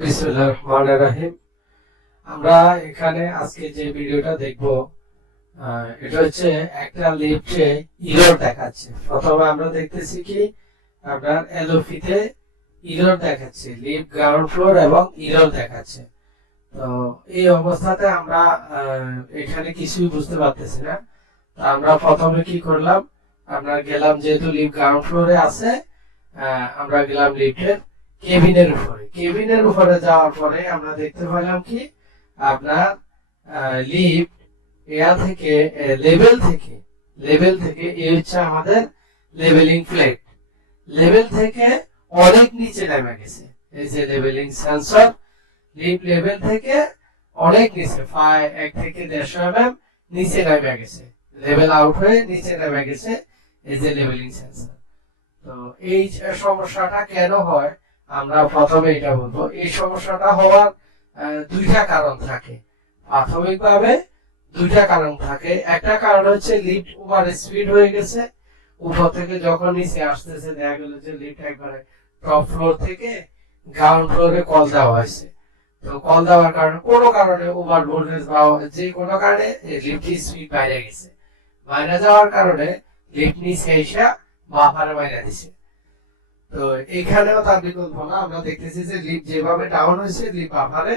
বিসমিল্লাহির রহমানির রহিম। আমরা এখানে আজকে যে ভিডিওটা দেখব এটা হচ্ছে একটা লিফটে ইরর দেখাচ্ছে। প্রথমে আমরা দেখতেছি কি আপনার এলওপিতে ইরর দেখাচ্ছে, লিফট গ্রাউন্ড ফ্লোর এবং ইরর দেখাচ্ছে। তো এই অবস্থাতে আমরা এখানে কিছুই বুঝতে পারতেছি না। তো আমরা প্রথমে কি করলাম, আমরা গেলাম, যেহেতু লিফট গ্রাউন্ড ফ্লোরে আছে, আমরা গেলাম লিফটের কেবিনের উপরে যাওয়ার পরে আমরা দেখতে পেলাম কি আপনার লিফট এয়া থেকে লেভেল থেকে এই হচ্ছে আমাদের লেভেলিং প্লেট, লেভেল থেকে অনেক নিচে নেমে গেছে। এই যে লেভেলিং সেন্সর, লিফট লেভেল থেকে অনেক নিচে, প্রায় 1 থেকে 150 mm নিচে নেমে গেছে, লেভেল আউট হয়ে নিচে নেমে গেছে। এই যে লেভেলিং সেন্সর। তো এই সমস্যাটা কেন হয় আমরা প্রথমে এটা বলবো। এই সমস্যাটা হওয়ার দুইটা কারণ থাকে, প্রাথমিকভাবে দুইটা কারণ থাকে। একটা কারণ হচ্ছে লিফট ওভার স্পিড হয়ে গেছে, উপর থেকে যখন নিচে আসতেছে দেখা গেল যে লিফট একবারে টপ ফ্লোর থেকে গ্রাউন্ড ফ্লোরে কল দেওয়া হয়েছে। তো কল দেওয়ার কারণে কোনো কারণে ওভার ভোল্টেজ বা যে কোনো কারণে লিফটের স্পিড বাইরে গেছে, বাইরে যাওয়ার কারণে লিফট নিচে এসে বাফারে বাইরে দিছে। তো এখানেও তার বিকল্প না, আমরা দেখতেছি যে লিফট যেভাবে ডাউন হয়েছে লিফট বাফারে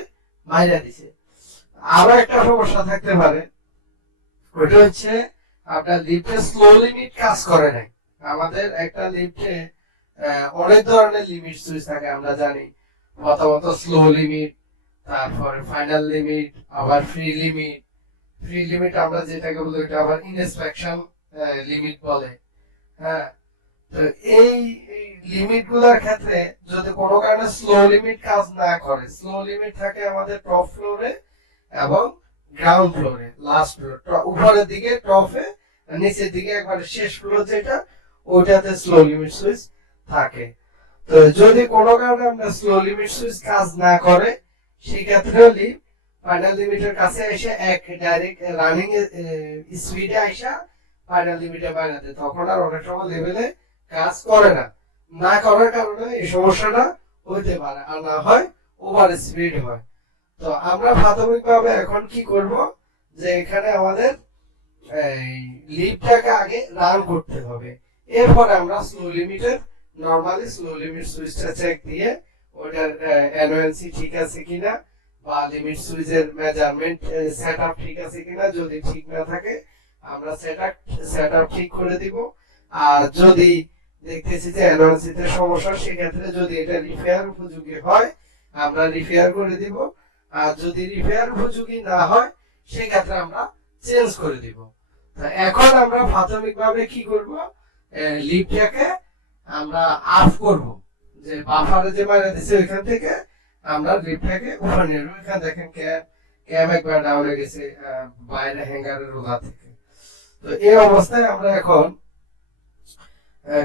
বাইরে দিছে। আরো একটা সমস্যা থাকতে পারে, ওটা হচ্ছে আপনার লিফটে স্লো লিমিট কাজ করে নাই। আমাদের একটা লিফটে অনেক ধরনের লিমিট সুইচ থাকে, আমরা জানি। প্রথমত স্লো লিমিট, তারপরে ফাইনাল লিমিট, আবার ফ্রি লিমিট আমরা যেটাকে বলি এটা আবার ইনস্পেকশন লিমিট বলে। হ্যাঁ, তো এই লিমিট গুলার ক্ষেত্রে যদি কোনো কারণে স্লো লিমিট কাজ না করে, স্লো লিমিট থাকে আমাদের টপ ফ্লোরে এবং গ্রাউন্ড ফ্লোরে, লাস্ট ফ্লোর উপরের দিকে টপে, নিচের দিকে একবারে শেষ ফ্লোর যেটা, ওইটাতে স্লো লিমিট সুইচ থাকে। তো যদি কোনো কারণে আমরা স্লো লিমিট সুইচ কাজ না করে, সেই ক্ষেত্রে লিফট ফাইনাল লিমিটের কাছে এসে এক ডাইরেক্ট রানিং স্পিডে আইসা ফাইনাল লিমিটে বানাতে, তখন আর অনেক সময় লেভেলে কাজ করে না। না করার কারণে এই সমস্যাটা হইতে পারে, আর না হয় ওভার স্পিড হয়। তো আমরা প্রাথমিকভাবে এখন কি করব, যে এখানে আমাদের লিফটটাকে আগে রান করতে হবে। এরপর আমরা নরমালি স্লো লিমিট সুইচটা চেক দিয়ে ওটার এনওএনসি ঠিক আছে কিনা বা লিমিট সুইচের মেজারমেন্ট সেটআপ ঠিক আছে কিনা, যদি ঠিক না থাকে আমরা সেটআপ ঠিক করে দিব। আর যদি দেখতেছি যে এনওএনসি তে সমস্যা, সেক্ষেত্রে যদি এটা রিপেয়ার উপযোগী হয় আমরা রিপেয়ার করে দিব। আর যদি রিপেয়ার উপযোগী না হয় সেক্ষেত্রে আমরা চেঞ্জ করে দিব। তো এখন আমরা প্রাথমিকভাবে কি করব, লিফটটাকে আমরা অফ করব, যে বাফারে যে মারা দিছে ওইখান থেকে আমরা লিফটটাকে উপরে নিয়ে আসবো। এখানে দেখেন ক্যাম একবার ডাউন হয়ে গেছে বাইরে হ্যাঙ্গারের রোধা থেকে। তো এই অবস্থায় আমরা এখন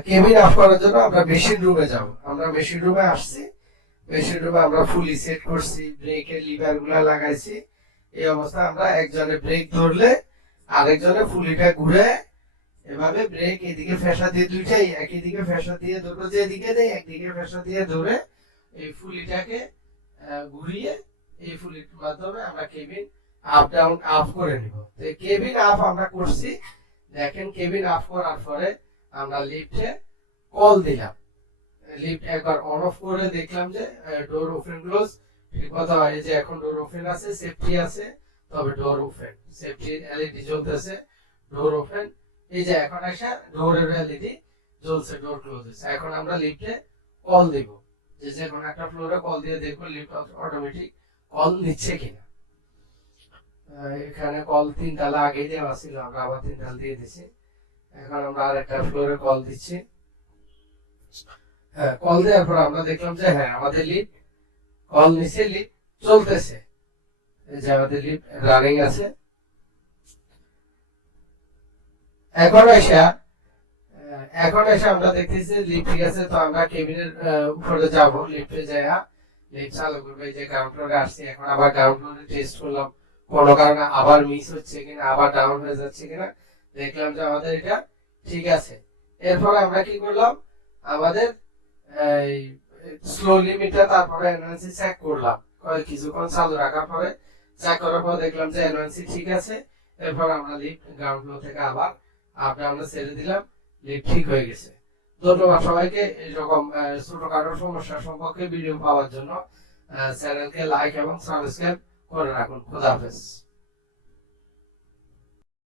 কেবিন অফ করার জন্য আমরা মেশিন রুমে যাব। আমরা মেশিন রুমে আসছি, মেশিন রুমে আমরা ফুলি সেট করছি, ব্রেকের লিভার গুলা লাগাইছি। এই অবস্থায় আমরা একজনে ব্রেক ধরলে আরেকজনে ফুলিটা ঘুরে এভাবে ব্রেক এদিকে ফেসা দিয়ে, দুইটাই একই দিকে ফেসা দিয়ে ধরবো, যে এদিকে দেয় একদিকে ফেসা দিয়ে ধরে এই ফুলিটাকে ঘুরিয়ে এই ফুলির মাধ্যমে আমরা কেবিন আপ ডাউন আপ করে নিব। তো কেবিন আপ আমরা করছি। দেখেন কেবিন আপ করার পরে আমরা লিফটে কল দিলাম, লিফট একবার অন অফ করে দেখলাম যে ডোর ওপেন ক্লোজ ঠিক কথা হয়, যে এখন ডোর ওপেন আছে, সেফটি আছে, তবে ডোর ওপেন, সেফটি এলইডি জ্বলতেছে, ডোর ওপেন। এই যে এখন আসা ডোরের এলইডি জ্বলছে, ডোর ক্লোজ হয়েছে। এখন আমরা লিফটে কল দেব, যে কোনো একটা ফ্লোরে কল দিয়ে দেখবো লিফট অটোমেটিক কল নিচ্ছে কিনা। এখানে কল 3 তালা আগে দেওয়া ছিল, আমরা আবার 3 তালা দিয়ে দিছি। এখন আমরা আরেকটা ফ্লোরে কল দিচ্ছি। হ্যাঁ, কল দেওয়ার পর আমরা দেখলাম যে হ্যাঁ আমাদের লিফট কল নিচে, লিফট চলতেছে, এই যে আমাদের লিফট রানিং আছে। এখন এসে আমরা দেখতেছি লিফট ঠিক আছে। তো আমরা কেবিনের উপরে যাব, লিফটে যাইয়া লিফট চালু করবো। এই যে গ্রাউন্ড ফ্লোরে আসছি, এখন আবার গ্রাউন্ড ফ্লোরে টেস্ট করলাম কোনো কারণে আবার মিস হচ্ছে কিনা, আবার ডাউন হয়ে যাচ্ছে কিনা। দেখলাম যে আমাদের এটা ঠিক আছে। এরপর আমরা কি করলাম, আমাদের স্লো লিমিটে তারপরে এনওএনসি চেক করলাম, কিছুক্ষণ চালু রাখার পরে চেক করার পর দেখলাম যে এনওএনসি ঠিক আছে। এরপর আমরা লিফট গ্রাউন্ড ফ্লোর থেকে আবার আপ ডাউনে ছেড়ে দিলাম, লিফট ঠিক হয়ে গেছে। ধন্যবাদ সবাইকে। এরকম ছোটখাটো সমস্যা সম্পর্কে ভিডিও পাওয়ার জন্য চ্যানেলকে লাইক এবং সাবস্ক্রাইব করে রাখুন। খোদা হাফেজ।